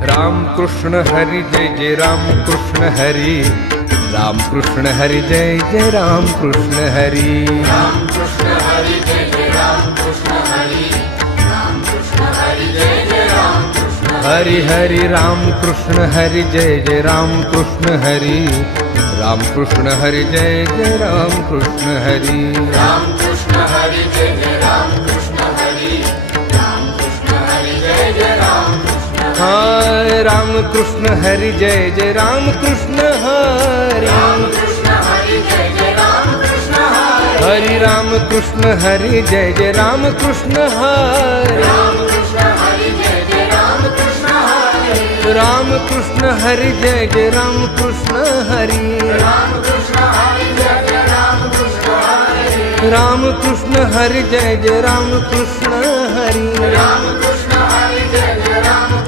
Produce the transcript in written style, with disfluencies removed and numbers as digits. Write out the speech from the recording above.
राम कृष्ण हरी जय जय राम कृष्ण हरी, राम कृष्ण हरी जय जय राम कृष्ण हरी, राम कृष्ण हरी जय जय राम कृष्ण हरी, राम कृष्ण हरी जय जय राम कृष्ण हरि हरि राम कृष्ण हरि जय जय राम कृष्ण हरि, राम कृष्ण हरि जय जय राम कृष्ण हरि, राम कृष्ण हरी जय जय राम कृष्ण हरी, राम कृष्ण हरी जय जय राम कृष्ण हाय राम कृष्ण हरि जय जय राम कृष्ण हरि, राम कृष्ण हरी जय जय राम कृष्ण हरी, हरि राम कृष्ण हरि जय जय राम कृष्ण हरि, राम कृष्ण हरी जय जय राम कृष्ण हरी, राम कृष्ण हरि जय जय राम कृष्ण हरि, राम कृष्ण हरी जय जय राम कृष्ण हरी, राम कृष्ण हरि जय जय राम कृष्ण हरि, राम कृष्ण हरी जय जय राम